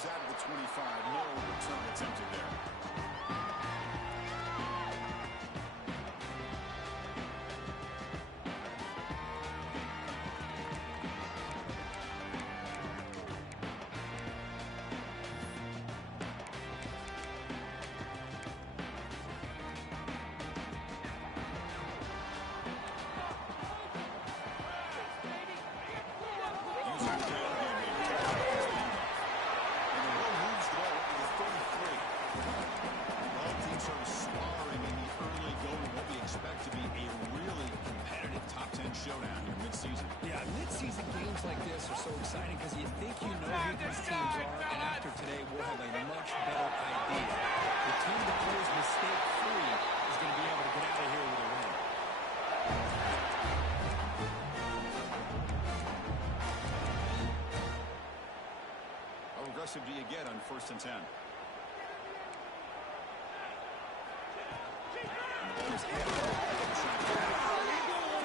comes out of the 25. No return attempted there. Showdown here mid-season. Yeah, mid-season games like this are so exciting because you think you know who these teams are, and after today, we'll have a much better idea. The team that plays mistake-free is going to be able to get out of here with a win. How aggressive do you get on 1st and 10?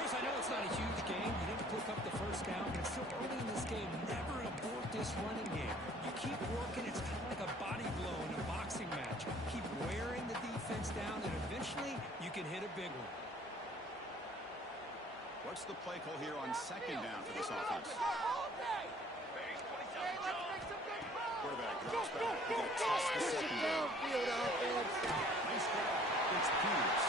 I know it's not a huge game. You didn't pick up the first down, but it's still early in this game. Never abort this running game. You keep working. It's kind of like a body blow in a boxing match. Keep wearing the defense down, and eventually you can hit a big one. What's the play call here on 2nd down for this offense? Quarterback drops back. He's going to toss the 2nd down. Nice grab. It's Peters.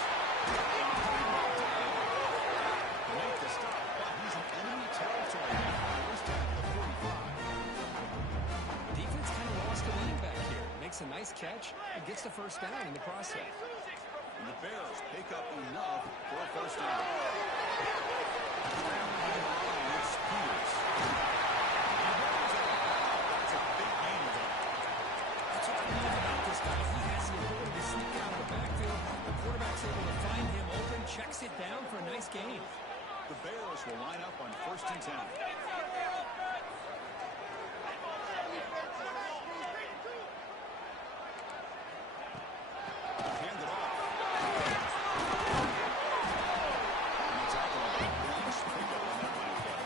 Make the stop, but he's in enemy territory. First down to the 45. Defense kind of lost a running back here. Makes a nice catch and gets the first down in the process. And the Bears pick up enough for a first down. It's Peters. That's a big game of him. That's what I love about this guy. He has the ability to sneak out of the backfield. The quarterback's able to find him open, checks it down for a nice gain. The Bears will line up on 1st and 10. Hand it off. And the tackle on the Bears picked up on that line play.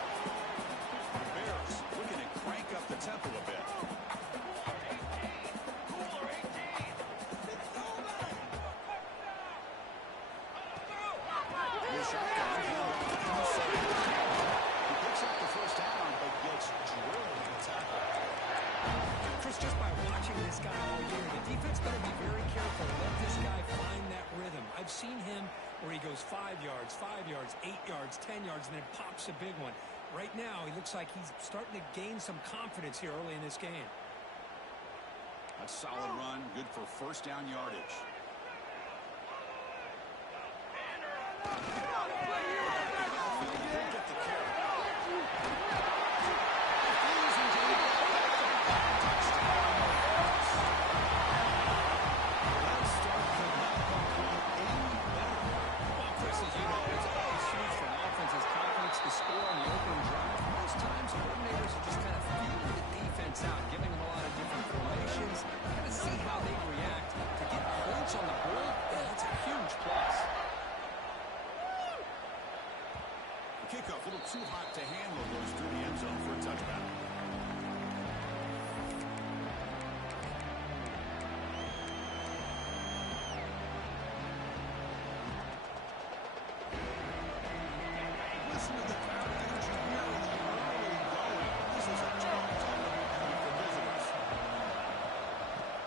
The Bears looking to crank up the tempo a bit. Just by watching this guy all year, the defense better be very careful. Let this guy find that rhythm. I've seen him where he goes 5 yards, 5 yards, 8 yards, 10 yards, and then pops a big one. Right now, he looks like he's starting to gain some confidence here early in this game. A solid run, good for first down yardage. Get the carry. Score on the opening drive. Most times, coordinators are just kind of feeling the defense out, giving them a lot of different formations, kind of see how they react. To get points on the board, that's a huge plus. The kickoff a little too hot to handle, goes through the end zone for a touchdown.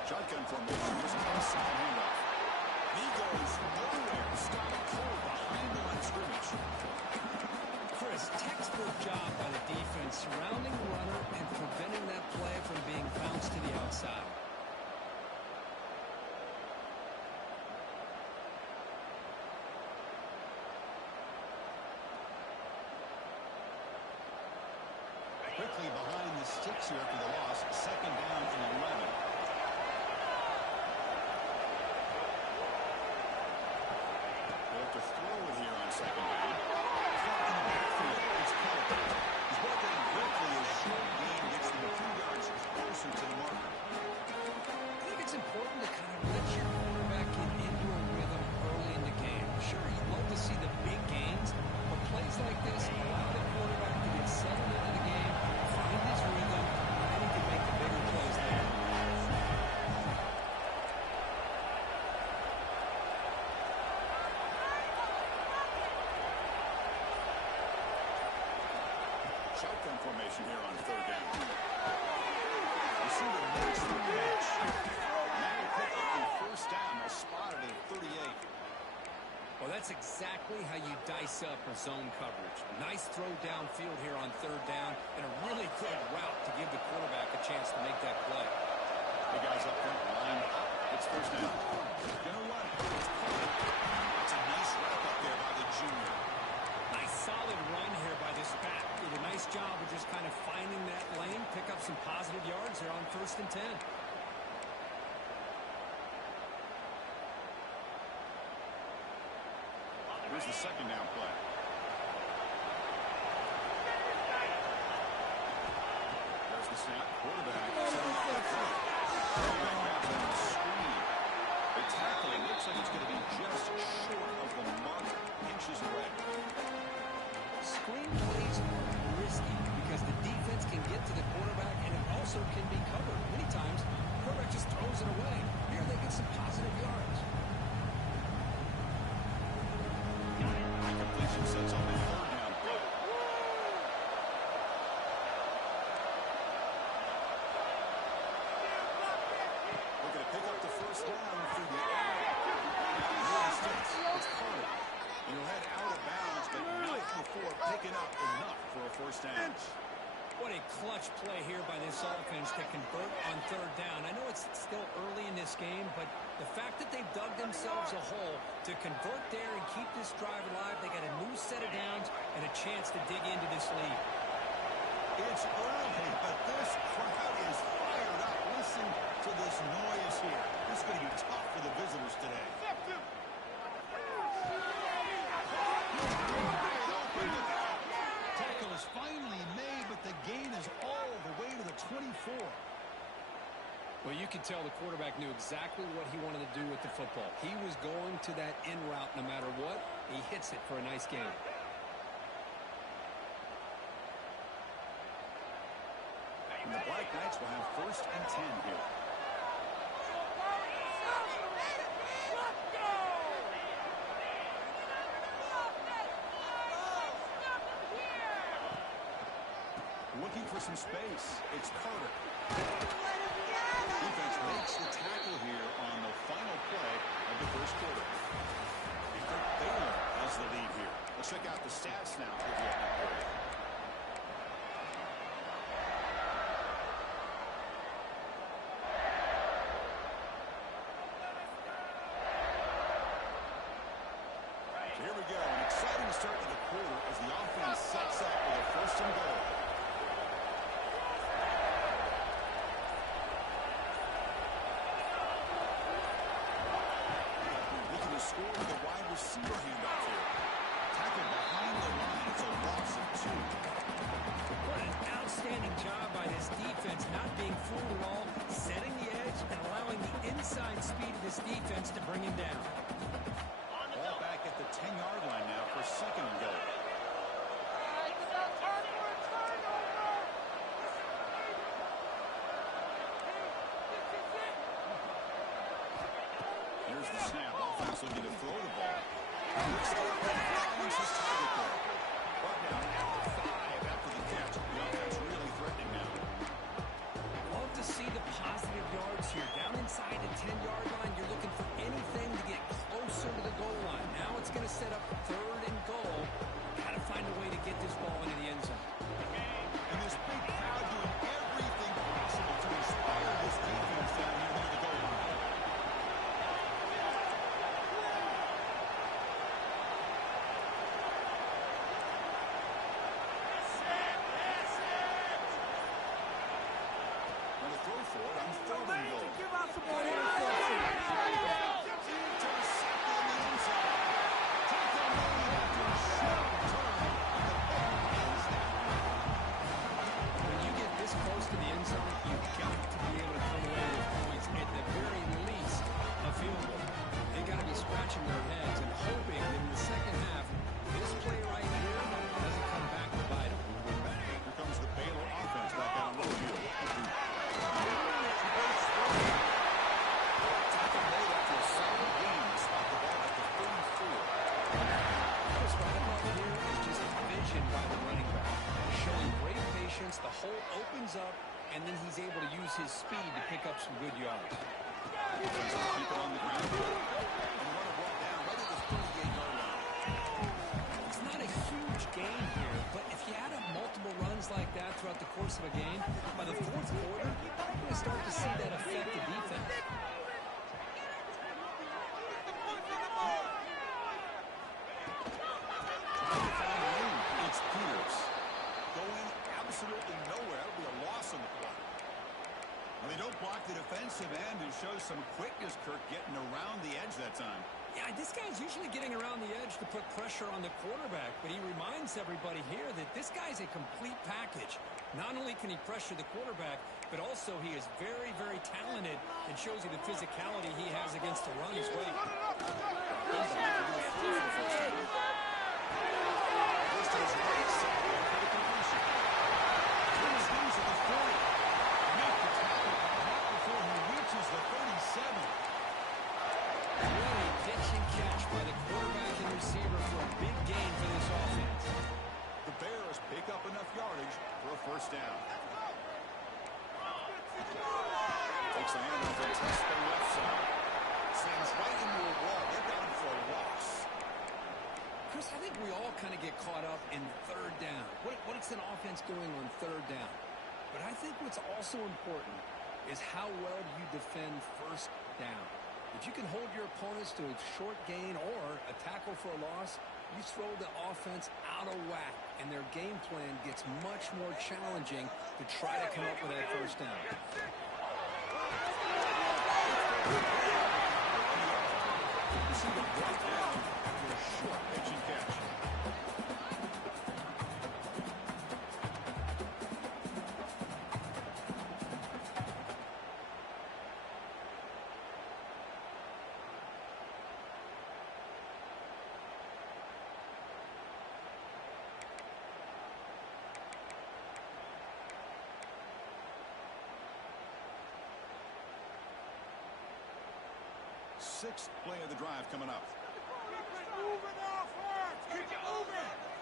Shotgun formation, just inside handoff. He goes nowhere, stopped cold behind the line of scrimmage. Chris, textbook job by the defense, surrounding the runner and preventing that play from being bounced to the outside. Quickly behind the sticks here after the loss, 2nd down and 11. They have to throw it here on 2nd down. Caught in the backfield. It's caught. He's working quickly as short gain gets them a few yards closer to the marker. I think it's important to kind of let your quarterback get into a rhythm early in the game. Sure, you'd love to see the big gains, but plays like this allow the quarterback to get settled into the game, find his rhythm, and then he can make the bigger plays there. shotgun formation here on third down. Receiver makes the catch. Now we pick up a first down. They'll spot it at 38. Well, that's exactly how you dice up a zone coverage. Nice throw downfield here on third down, and a really good route to give the quarterback a chance to make that play. The guys up front line up. It's first down. Gonna run it. It's caught. That's a nice wrap up there by the junior. Nice solid run here by this back. Did a nice job of just kind of finding that lane, pick up some positive yards there on 1st and 10. Here's the second down play. There's the snap. Quarterback setting up the front. Quarterback grabs on the screen. The tackle, it looks like it's going to be just short of the mark, inches away. Screen plays are risky because the defense can get to the quarterback, and it also can be covered. Many times, the quarterback just throws it away. Here they get some positive yards. Completion sets up a third down play. We're going to pick up the first down through the air. It's Carter. And he'll head out of bounds, but not before picking up enough for a first down. What a clutch play here by this offense to convert on third down. I know it's still early in this game, but the fact that they've dug themselves a hole to convert there and keep this drive alive, they got a new set of downs and a chance to dig into this lead. It's early, but this crowd is fired up. Listen to this noise here. This is going to be tough for the visitors today. Tackle is finally made, but the gain is all the way to the 24. Well, you could tell the quarterback knew exactly what he wanted to do with the football. He was going to that in route no matter what. He hits it for a nice gain. And the Black Knights will have 1st and 10 here. Looking for some space. It's Carter. Defense makes the tackle here on the final play of the first quarter. Baylor has the lead here. Let's check out the stats now for the opening quarter. So here we go. An exciting start to the quarter as the offense sets up with a 1st and goal. Score with a wide receiver handoff here. Tackled behind the line. It's a loss of 2. What an outstanding job by this defense, not being fooled at all, setting the edge and allowing the inside speed of this defense to bring him down. Ball back at the 10-yard line now for 2nd and goal. Here's the snap. Offense looking to throw the ball. Finds his target there. Brought down at the 5 after the catch. The offense really threatening now. Love to see the positive yards here. Down inside the 10-yard line, you're looking for anything to get closer to the goal line. Now it's going to set up 3rd and goal. Got to find a way to get this ball into the end zone. And this big crowd doing everything possible to inspire this defense down here near the goal line. entrance, the hole opens up, and then he's able to use his speed to pick up some good yards. Keep it on the ground. And run a ball down right at the 38-yard line. It's not a huge gain here, but if you add up multiple runs like that throughout the course of a game, by the fourth quarter, you're going to start to see that affect the defense. It's Peters. Going absolutely nowhere. That'll be a loss on the play. Well, they don't block the defensive end and show some quickness, Kirk, getting around the edge that time. Yeah, this guy's usually getting around the edge to put pressure on the quarterback, but he reminds everybody here that this guy's a complete package. Not only can he pressure the quarterback, but also he is very, very talented and shows you the physicality he has against the run as well. First down. Takes the handoff and tests the left side. Sends right into a wall. They're down for a loss. Chris, I think we all kind of get caught up in third down. What is an offense doing on third down? But I think what's also important is how well do you defend first down. If you can hold your opponents to a short gain or a tackle for a loss, you throw the offense out of whack, and their game plan gets much more challenging to try to come up with that first down. After a short pitch and catch. Sixth play of the drive coming up.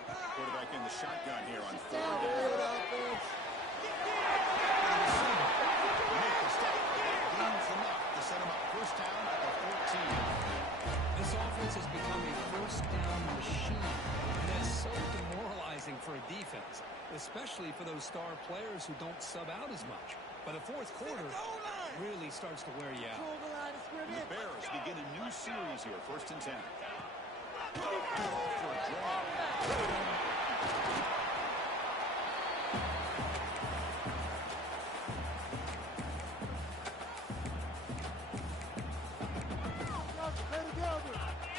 Quarterback in the shotgun here on third down. Make the step. Gains enough to set him up first down at the 14. This offense has become a first down machine, and that's so demoralizing for a defense, especially for those star players who don't sub out as much. By the fourth quarter, really starts to wear you out. And the Bears begin a new series here, 1st and 10. For a draw.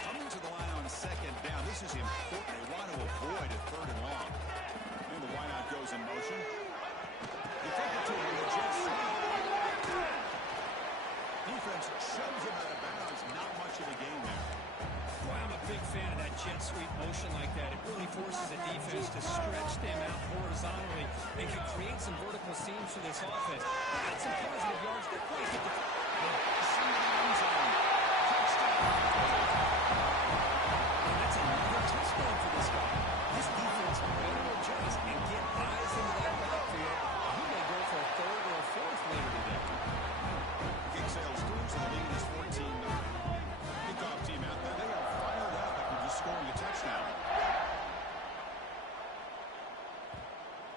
Coming to the line on second down. This is important. They want to avoid a third and long. And the wideout goes in motion. They take it to him in the jet sweep. Defense shoves him out of bounds. Not much of a gain there. Boy, I'm a big fan of that jet sweep motion like that. It really forces the defense to stretch them out horizontally and can create some vertical seams for this offense. Got some positive yards. They're quite good. That's another touchdown for this guy. This defense better adjust and get eyes into that backfield. He may go for a third or a fourth later today. Kick sails through, so the lead is 14-9. Kickoff team out there. They are fired up after just scoring a touchdown.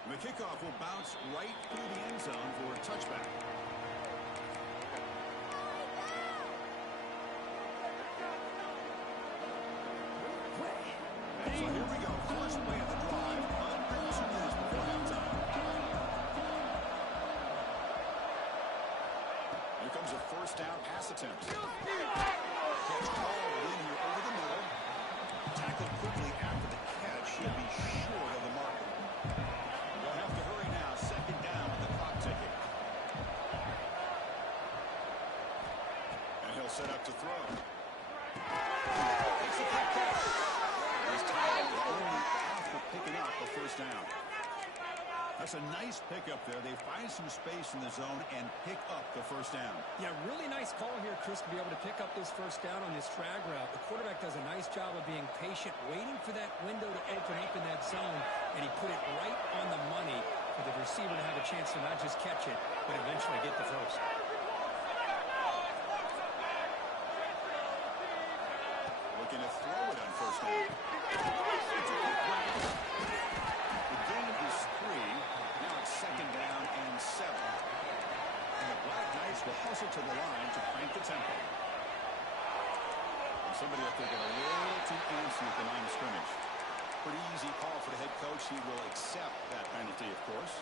And the kickoff will bounce right through the end zone for a touchback. So here we go. First play of the drive. Under 2 minutes before halftime. Here comes a first down pass attempt. Catch called in here over the middle. Tackled quickly after the catch. Should be short of the mark. They'll have to hurry now. Second down with the clock ticking. And he'll set up to throw. It's a quick catch. He's tackled only after picking up a first down. That's a nice pickup there. They find some space in the zone and pick up the first down. Yeah, really nice call here, Chris, to be able to pick up this first down on this drag route. The quarterback does a nice job of being patient, waiting for that window to open up in that zone, and he put it right on the money for the receiver to have a chance to not just catch it, but eventually get the first. Looking to throw it on first down. The gain is 3. Now it's second down and 7. And the Black Knights will hustle to the line to crank the tempo. And somebody up there got a little too antsy at the line of scrimmage. Pretty easy call for the head coach. He will accept that penalty, of course.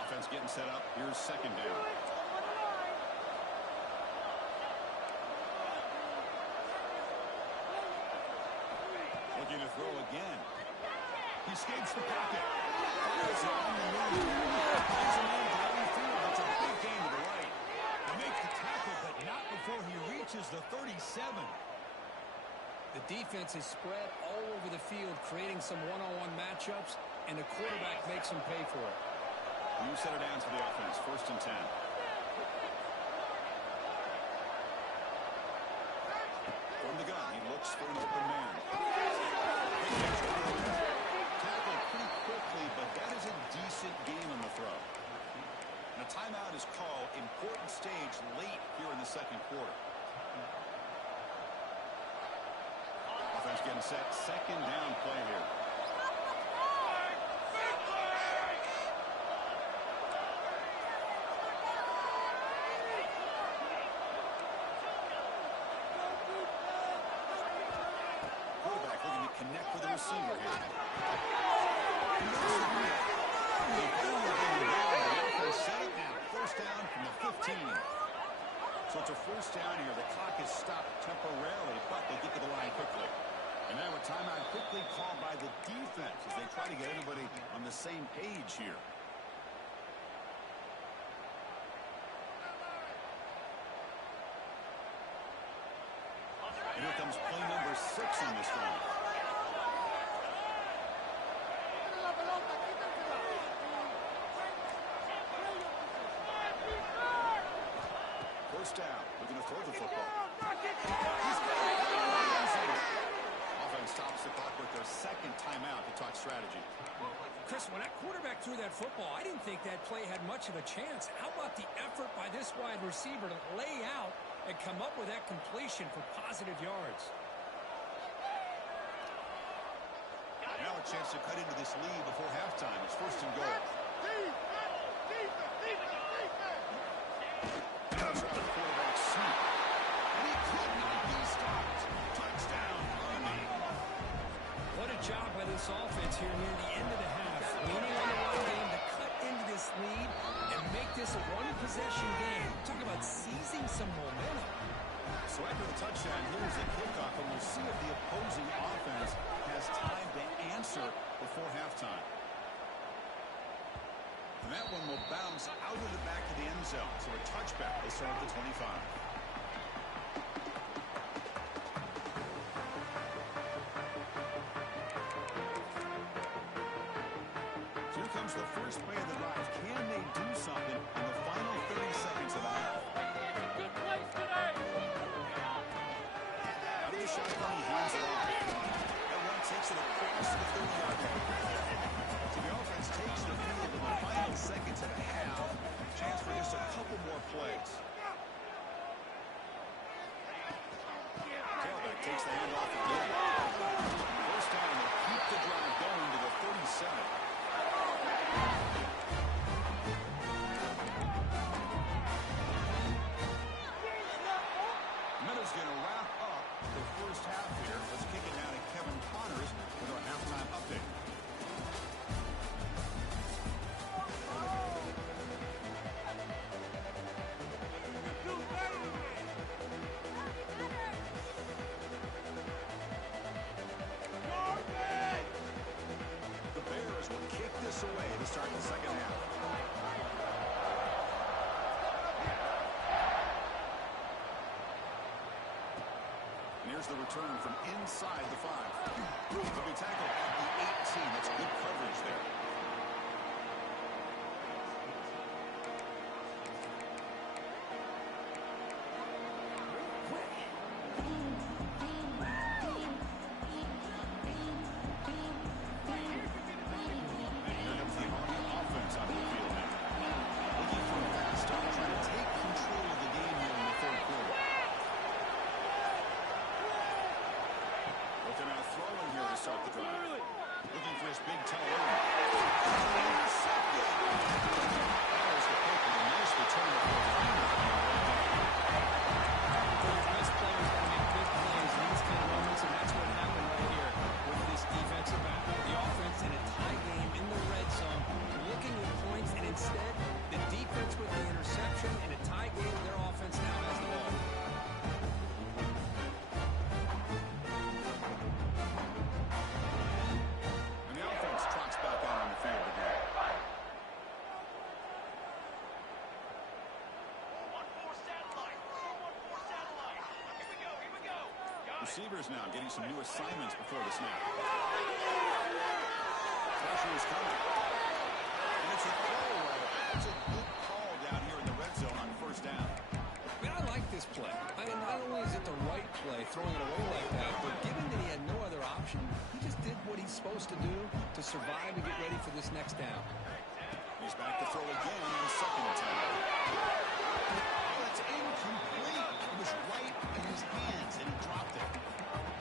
Offense getting set up. Here's second down. Looking to throw again. He escapes the pocket. Fires it on the move. Plays him in downfield. That's a big gain to the right. He makes the tackle, but not before he reaches the 37. The defense is spread all over the field, creating some one-on-one matchups, and the quarterback makes them pay for it. New set of downs for the offense. First and 10. From the gun, he looks for an open man. Tackled pretty quickly, but that is a decent gain on the throw. And a timeout is called. Important stage late here in the second quarter. Offense getting set. Second down play here. Quarterback looking to connect with the receiver here. Set it now. First down from the 15. So it's a first down here. The clock is stopped temporarily, but they get to the line quickly. And now a timeout quickly called by the defense as they try to get everybody on the same page here. And here comes play number 6 on this round. First down. Looking to throw the football. Offense stops the clock with their second timeout to talk strategy. Chris, when that quarterback threw that football, I didn't think that play had much of a chance. How about the effort by this wide receiver to lay out and come up with that completion for positive yards? Now a chance to cut into this lead before halftime. It's first and goal. Now try the quarterback sneak. And he could not be stopped. Touchdown, Army. What a job by this offense here near the end of the half. Leaning on the run game to cut into this lead and make this a one-possession game. Talk about seizing some momentum. So after the touchdown, here's the kickoff, and we'll see if the opposing offense has time to answer before halftime. And that one will bounce out of the back of the end zone. So a touchback. They start at the 25. So here comes the first play of the drive. Can they do something in the final 30 seconds of the half? Good place today. Out of the shotgun, he hands it off. That one takes it across the 30-yard line. So the offense takes the field in the final seconds of the half. Chance for just a couple more plays. Tailback takes the handoff again. First down, they keep the drive going to the 37. Meadows going to wrap up the first half here. Let's kick it down to Kevin Connors with our halftime update. The Bears will kick this away to start the second half. And here's the return from inside the 5. He'll be tackled at the 18. That's good coverage there. Instead, the defense with the interception and a tie game, their offense now has the ball. And the offense trots back out on the field again. Receivers now getting some new assignments before the snap. Pressure is coming. And it's a throwaway. It's a good call down here in the red zone on first down. Man, I like this play. I mean, not only is it the right play, throwing it away like that, but given that he had no other option, he just did what he's supposed to do to survive and get ready for this next down. He's back to throw again on second attempt. Oh, it's incomplete. It was right in his hands, and he dropped it.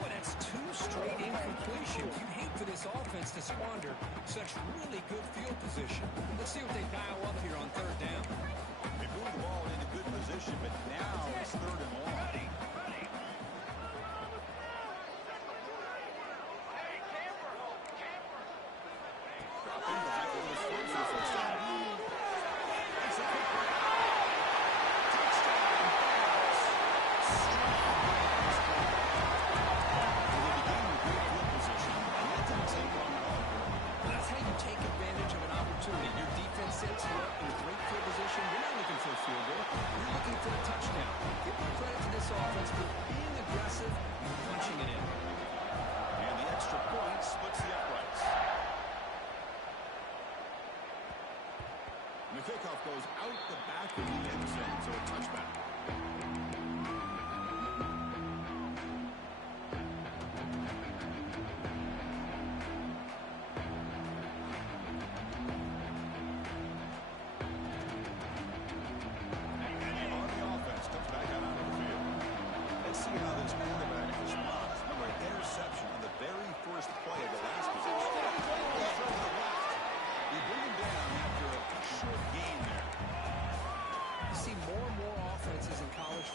Well, that's two straight incompletions. You'd hate for this offense to squander such really good field position. Let's see what they dial up here on third down. They moved the ball into good position, but now it's third and long. Dropping back over the field for the first down. That's a quick break. Touchdown. That's how you take advantage of an opportunity. Your defense sets you up in great field position. You're not looking for a field goal. You're looking for a touchdown. Give me credit to this offense for being aggressive and punching it in. And the extra point splits the uprights. And the kickoff goes out the back of the end zone, so a touchback.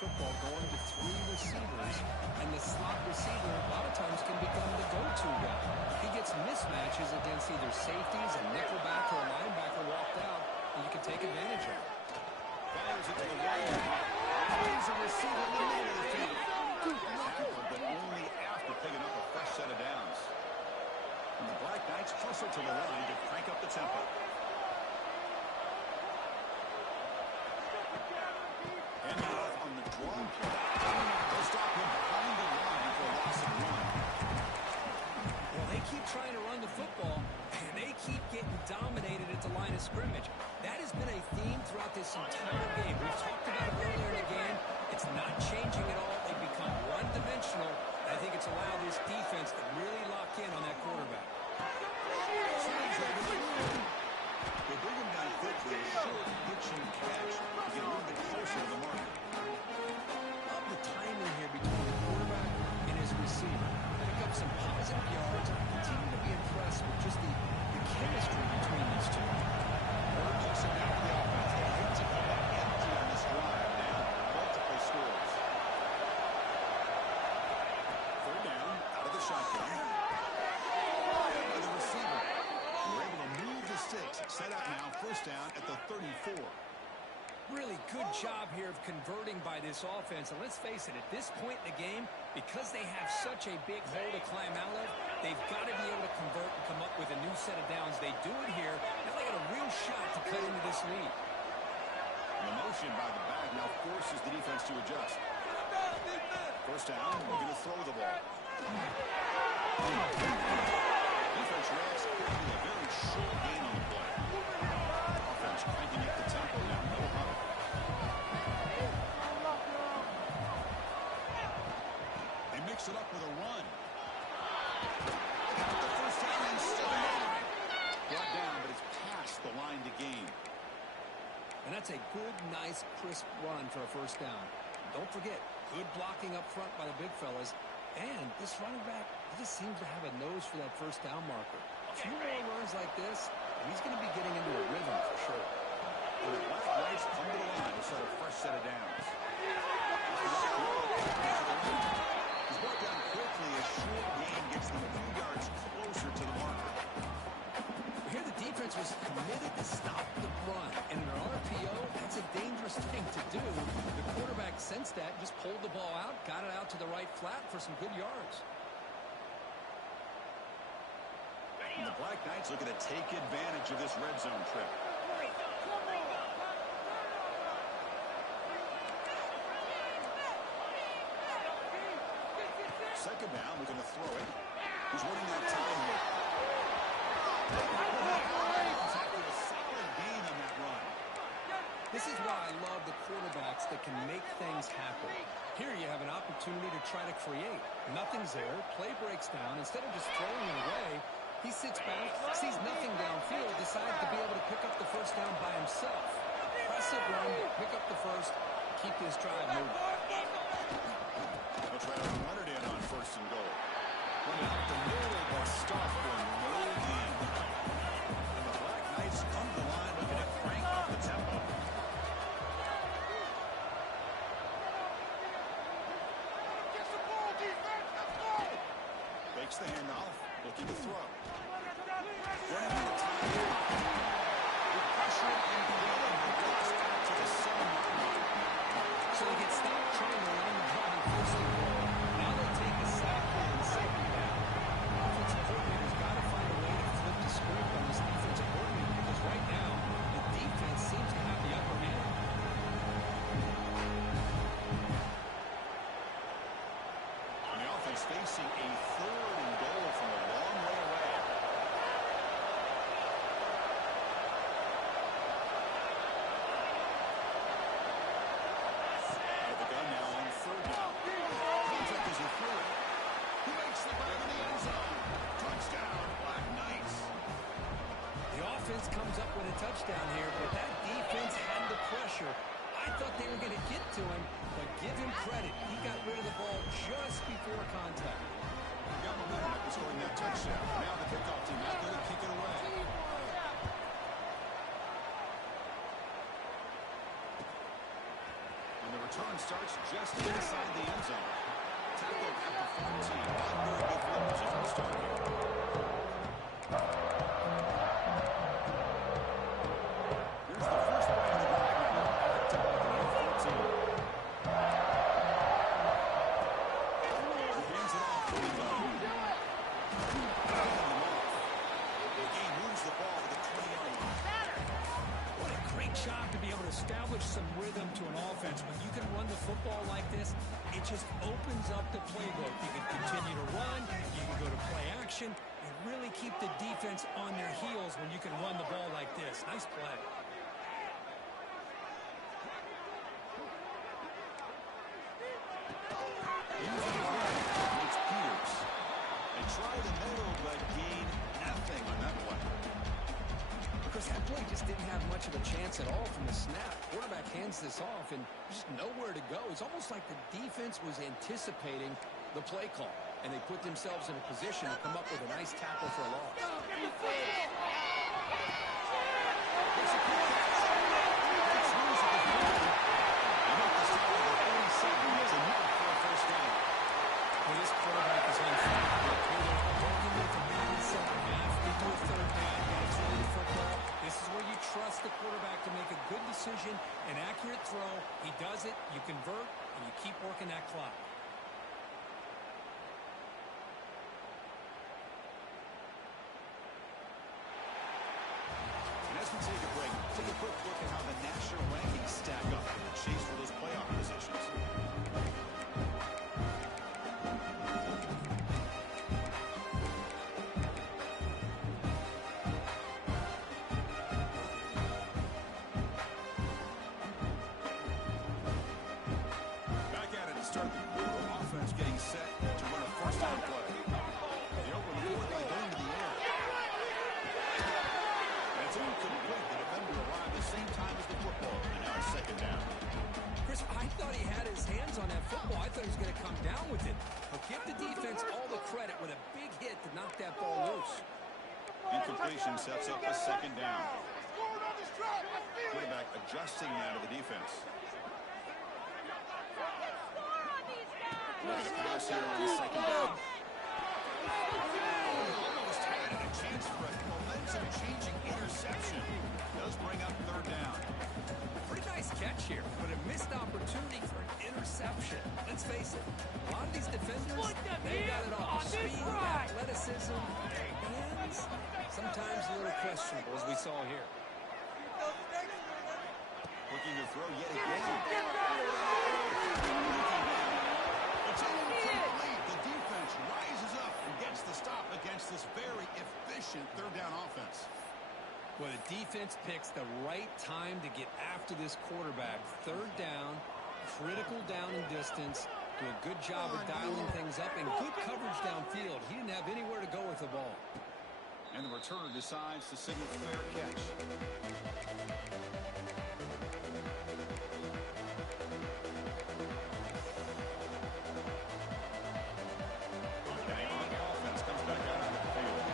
Football going to three receivers, and the slot receiver a lot of times can become the go-to guy. He gets mismatches against either safeties, a nickelback, or a linebacker walked out, and you can take advantage of it. Fires it to the right. Finds a receiver in the middle of the field. Tackled, but only after picking up a fresh set of downs. And the Black Knights hustle to the line to crank up the tempo. They'll stop him behind the line for a loss of one. Well, they keep trying to run the football, and they keep getting dominated at the line of scrimmage. That has been a theme throughout this entire game. We've talked about it earlier in the game. It's not changing at all. They've become one-dimensional. I think it's allowed this defense to really lock in on that quarterback. They bring him down quickly, a short pitching catch to get a little bit closer to the marker. The timing here between the quarterback and his receiver. Pick up some positive yards. I continue to be impressed with just the chemistry between these two. Urgency now for the offense. They hate to come up empty on this drive now. Multiple scores. Third down, out of the shotgun. By the receiver. We're able to move the sticks. Set out now, first down at the 34. Really good job here of converting by this offense. And let's face it, at this point in the game, because they have such a big hole to climb out of, they've got to be able to convert and come up with a new set of downs. They do it here. Now they got a real shot to cut into this lead. The motion by the back now forces the defense to adjust. First down, we're going to throw the ball. Defense reacts quickly, a very short gain on the play. Offense cranking up the tempo now, no huddle. They mix it up with a run. Got the first down and still motoring. Brought down, but it's past the line to gain. And that's a good, nice, crisp run for a first down. Don't forget, good blocking up front by the big fellas. And this running back, he just seems to have a nose for that first down marker. A few more runs like this, and he's going to be getting into a rhythm for sure. And the Black Knights come to the line to set a fresh set of downs. He's brought down quickly. A short gain gets them a few yards closer to the marker. Here the defense was committed to stop the run. sensed that, just pulled the ball out, got it out to the right flat for some good yards. And the Black Knights looking to take advantage of this red zone trip. Second down, looking to throw it. Who's winning that time here? After a solid gain on that run. This is why I love the quarterbacks that can make things happen. Here you have an opportunity to try to create. Nothing's there. Play breaks down. Instead of just throwing it away, he sits back, sees nothing downfield, decides to be able to pick up the first down by himself. Impressive run, pick up the first, keep this drive moving. They'll try to run it in on first and goal. Run it up the middle, but stop for no gain. And the Black Knights come to the line looking to crank up the tempo. Fakes the handoff, looking to throw. Running out of time here. With pressure and beyond, the ball's out to the 7-yard line. So they get stopped trying to run the ball on first and goal. Now they take a sack on second down. Offensive coordinator's got to find a way to flip the script on this defensive coordinator because right now the defense seems to have the upper hand. And the offense facing a third and goal from a long way away. Out of the gun now on third down. Contact as he threw it. He makes the grab in the end zone. Touchdown, Black Knights. The offense comes up with a touchdown here, but that defense had the pressure. I thought they were going to get to him, but give him credit. He got rid of the ball just before contact. Got momentum after scoring that touchdown. Now the kickoff team out there to kick it away. And the return starts just inside the end zone. Tackled at the 14. Not very good field position to start here. Here's the first play of the drive now. Tackled at the 14. He hands it off. The game moves the ball to the 20-yard line. What a great job to be able to establish some rhythm to an offense. When you can run the football like this, it just opens up the playbook. You can continue to run, you can go to play action, and really keep the defense on their heels when you can run the ball like this. Nice play. It's Peters. They try the middle, but gain nothing on that one. Because that play just didn't have much of a chance at all from the snap. Quarterback hands this off and just nowhere to go. It's almost like the defense was anticipating the play call, and they put themselves in a position to come up with a nice tackle for a loss. Well, this quarterback is on fire. They're working with the man in the second half. They do a third down. Got to throw the football. This is where you trust the quarterback to make a good decision, an accurate throw. He does it, you convert, and you keep working that clock. And as we take a break, take a quick look at how the national rankings stack up in the chase for those playoff positions. Back at it to start the quarter. Offense getting set to run a first down play. They open the board by going to the air. And it's incomplete. The defender arrived the same time as the football. And now it's second down. Chris, I thought he had his hands on that football. I thought he was going to come down with it. But give the defense all the credit with a big hit to knock that ball loose. Incompletion sets up a second down. Quarterback adjusting now to the defense. Looking to pass here on the second down. Almost had it. A chance for a momentum-changing interception. Does bring up third down. Pretty nice catch here, but a missed opportunity for an interception. deception. Let's face it, a lot of these defenders, they got it all. Speed, athleticism, and sometimes a little questionable, as we saw here. Looking to throw yet again. It's incomplete. The defense rises up and gets the stop against this very efficient third down offense. Well, the defense picks the right time to get after this quarterback. Third down, critical down and distance. Do a good job of dialing things up and good coverage downfield. He didn't have anywhere to go with the ball. And the returner decides to signal fair catch. Okay, on the offense comes back out onto the field.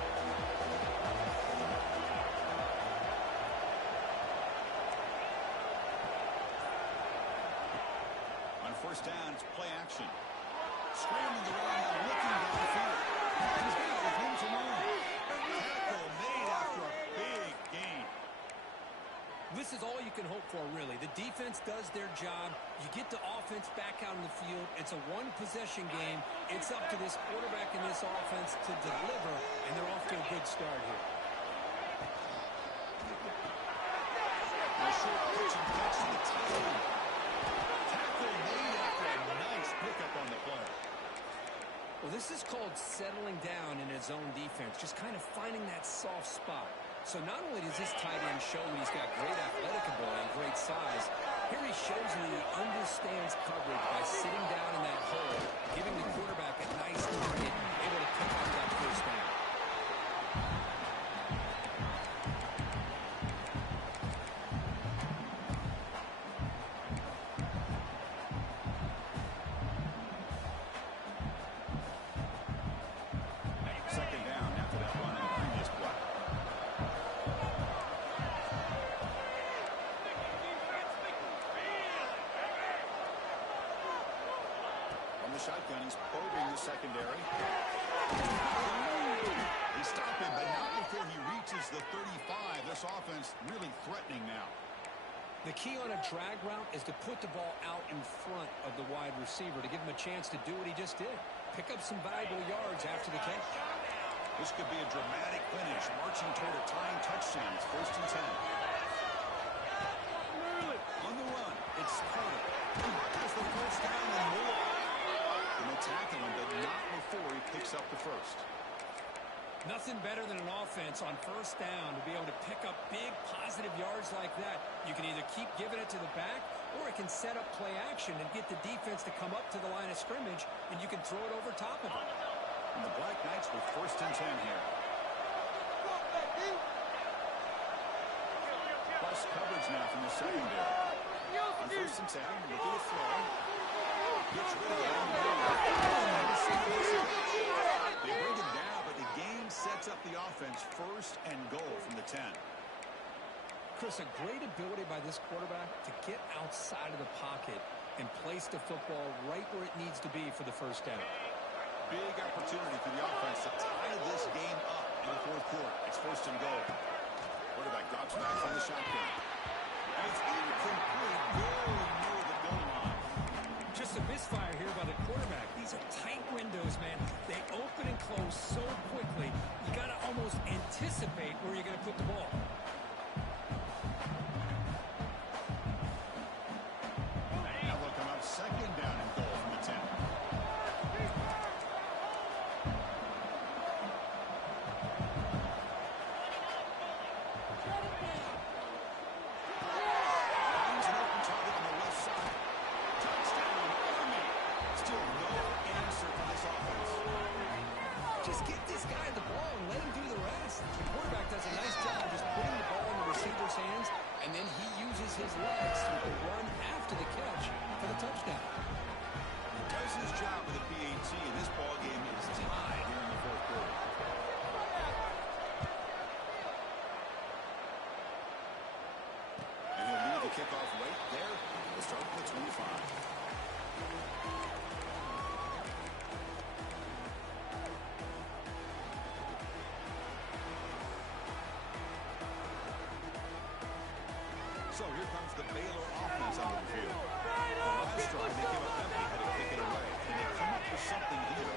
On first down, it's play action. Scrambling the run and looking downfield. He's got it with room to run. Tackle made after a big gain. This is all you can hope for, really. The defense does their job. You get the offense back out in the field. It's a one-possession game. It's up to this quarterback and this offense to deliver, and they're off to a good start here. A short pitch and catch to the tight end. Tackle made after a nice pickup on the play. Well, this is called settling down in his own defense, just kind of finding that soft spot. So not only does this tight end show that he's got great athletic ability and great size, here he shows that he understands coverage by sitting down in that hole, giving the quarterback a nice target, able to pick up that first down. Second down after that run on the previous play. From the shotgun, he's probing the secondary. They stop him, but not before he reaches the 35. This offense really threatening now. The key on a drag route is to put the ball out in front of the wide receiver to give him a chance to do what he just did. Pick up some valuable yards after the catch. This could be a dramatic finish, marching toward a tying touchdown. It's 1st and 10. On the run, it's Carter. Has the first down and more. And they tackle him, but not before he picks up the first. Nothing better than an offense on first down to be able to pick up big positive yards like that. You can either keep giving it to the back, or it can set up play action and get the defense to come up to the line of scrimmage, and you can throw it over top of it. And the Black Knights with 1st and 10 here. Plus coverage now from the secondary. On 1st and 10, looking to throw. Gets rid of it. They bring him down, but the game sets up the offense 1st and goal from the 10. Chris, a great ability by this quarterback to get outside of the pocket and place the football right where it needs to be for the first down. Big opportunity for the offense to tie this game up in the 4th quarter. It's 1st and goal. Quarterback drops back from the shotgun. And it's incomplete. Barely near the goal line. Just a misfire here by the quarterback. These are tight windows, man. They open and close so quickly. You got to almost anticipate where you're going to put the ball. Now they'll come up 2nd down and goal from the 10. Finds an open target on the left side. Touchdown, Army. Still no answer for this offense. Just get this guy the ball and let him do the rest. The quarterback does a nice job just putting the ball in the receiver's hands, and then he uses his legs to run after the catch for the touchdown. He does his job with a PAT, and this ball game is tied here in the 4th quarter. And he'll leave the kickoff right there. We'll start with the 25. So here comes the Baylor offense onto the field. The last drive, they came up empty, had to kick it away. And they come up with something here.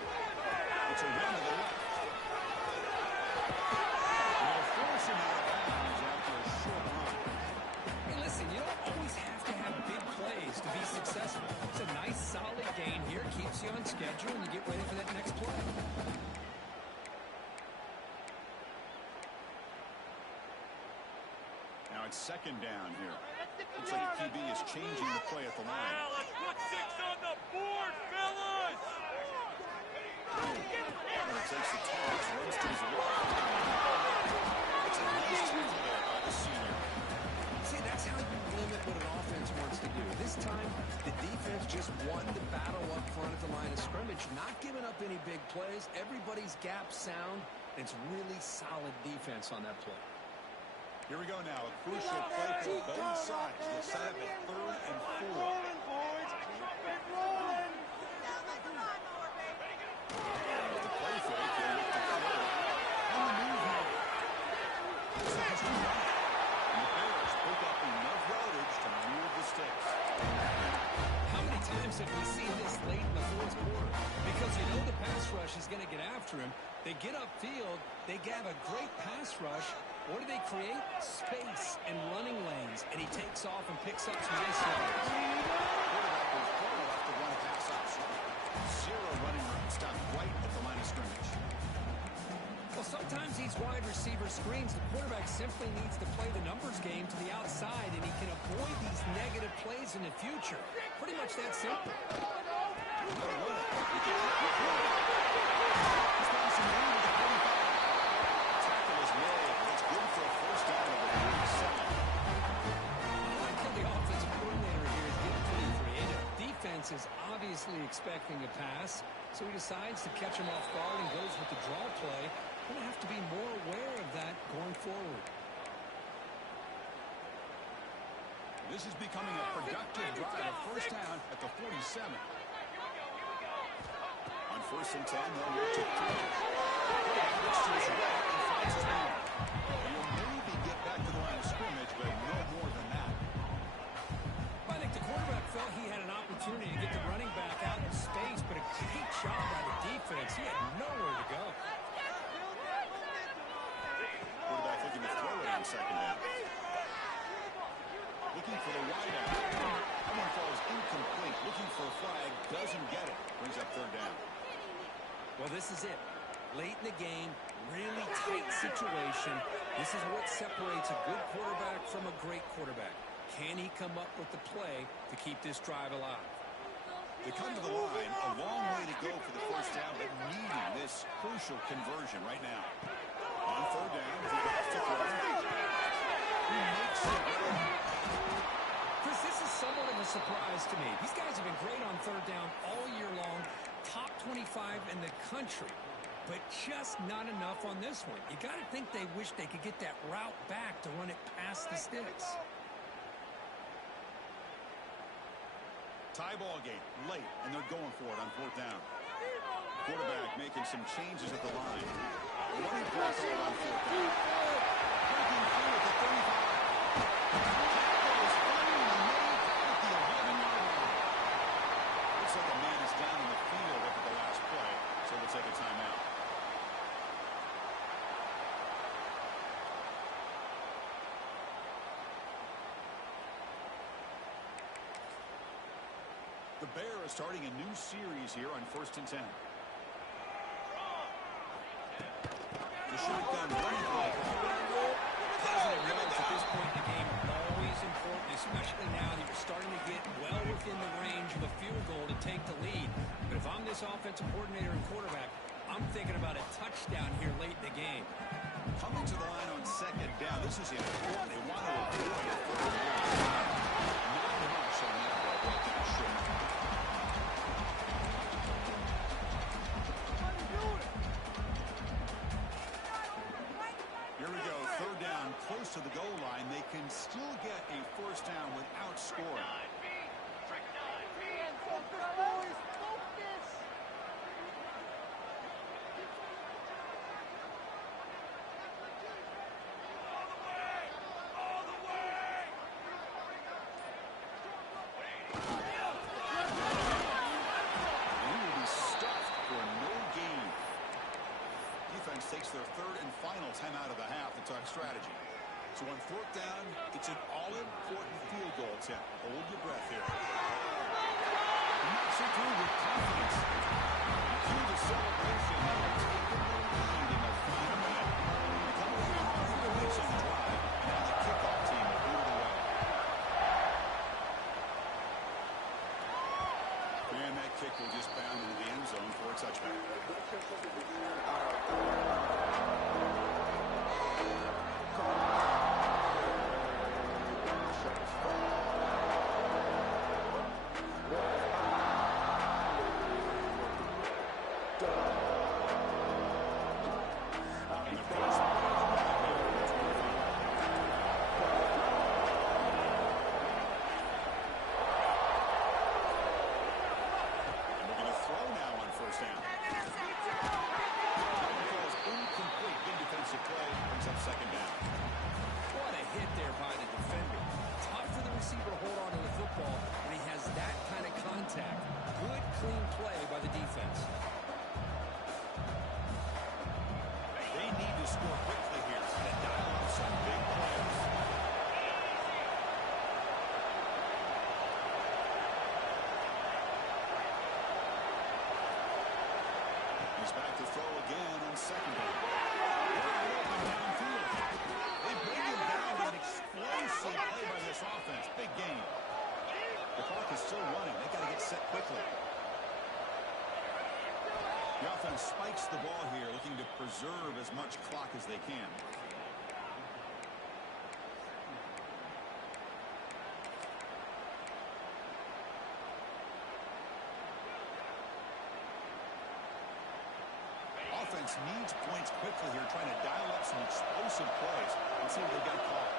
It's a run to the left. And they'll force him out of bounds after a short run. Hey, listen, you don't always have to have big plays to be successful. It's a nice, solid gain here. Keeps you on schedule, and you get ready for that next play. Now it's second down here. Looks like the QB is changing the play at the line. Now let's put 6 on the board, fellas! And it takes the toss, runs to his left. It's a nice tackle there by the senior. See, that's how you limit what an offense wants to do. This time, the defense just won the battle up front at the line of scrimmage, not giving up any big plays. Everybody's gap sound. It's really solid defense on that play. Here we go now. A crucial play for both sides. They'll set up at 3rd and 4. The play fake here with the throw. On the move now. And the Bears pick up enough yardage to move the sticks. How many times have we seen this late in the fourth quarter? Because you know the pass rush is going to get after him. They get upfield. They have a great pass rush. What do they create? Space and running lanes. And he takes off and picks up some nice yards. Quarterback goes far left to run pass option. 0 running room. Stopped right at the line of scrimmage. Well, sometimes these wide receiver screens, the quarterback simply needs to play the numbers game to the outside, and he can avoid these negative plays in the future. Pretty much that simple. Tackle is made. It's good for a first down of the 47. I like how the offensive coordinator here is getting pretty creative. Defense is obviously expecting a pass, so he decides to catch him off guard and goes with the draw play. Going to have to be more aware of that going forward. This is becoming a productive drive. A first down at the 47. On 1st and 10, they'll look to throw. Looks to his right and finds his man. He'll maybe get back to the line of scrimmage, but no more than that. I think the quarterback felt he had an opportunity to get the running back out in space, but a great job by the defense. He had nowhere to go. Quarterback looking to throw it on second down. Looking for the wide out. That one falls incomplete. Looking for a flag. Doesn't get it. Brings up 3rd down. Well, this is it. Late in the game, really tight situation. This is what separates a good quarterback from a great quarterback. Can he come up with the play to keep this drive alive? They come to the line. A long way to go for the first down, but needing this crucial conversion right now. On 3rd down, he goes to throw. He makes it. Chris, this is somewhat of a surprise to me. These guys have been great on 3rd down all year long. Top 25 in the country, but just not enough on this one. You got to think they wish they could get that route back to run it past the sticks. Tie ball game, late, and they're going for it on 4th down. Quarterback making some changes at the line. Running play call on 4th down. Breaking through at the 35. Tackle is finally made at the 11-yard line. Looks like a man is down in the field after the last play, so we'll take a timeout. The Bears starting a new series here on 1st and 10. The shotgun running play. Positive yards at this point in the game are always important, especially now that you're starting to get well within the range of a field goal to take the lead. But if I'm this offensive coordinator and quarterback, I'm thinking about a touchdown here late in the game. Coming to the line on 2nd down. This is important. They want to avoid a 3rd down. Not much on that play. Well, keep it short. Here we go. 3rd down, close to the goal line. They can still get a first down without scoring. timeout of the half to talk strategy. So on fourth down, it's an all-important field goal attempt. Hold your breath here. Knocks it through with confidence. Cue the celebration. Taking the lead in the final minute. Coming in with 3 points on the drive, and now the kickoff team will boot it away. And that kick will just bound into the end zone for a touchback. He's back to throw again on second down. They bring him down with an explosive play by this offense. Big game. The clock is still running. They got to get set quickly. The offense spikes the ball here, looking to preserve as much clock as they can. Offense needs points quickly here, trying to dial up some explosive plays. Let's see what they've got called.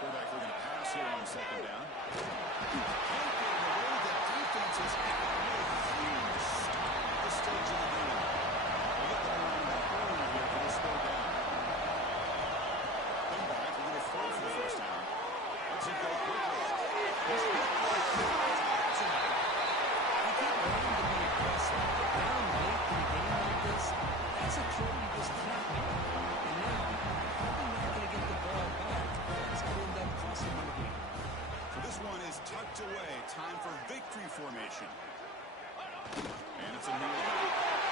Quarterback looking to pass here on second down. The way the defense is having a huge start at this stage of the game. We got the ball in the hole here for this third down. Quarterback looking to throw for the first down. Let's it go quickly. He's hit by Johnson. You keep wanting to be aggressive, but down late in a game like this, that's a throw you just can't make. And now, you're probably not going to get the ball back. It's going to end up costing you the game. So this one is tucked away. Time for victory formation. And it's a new one.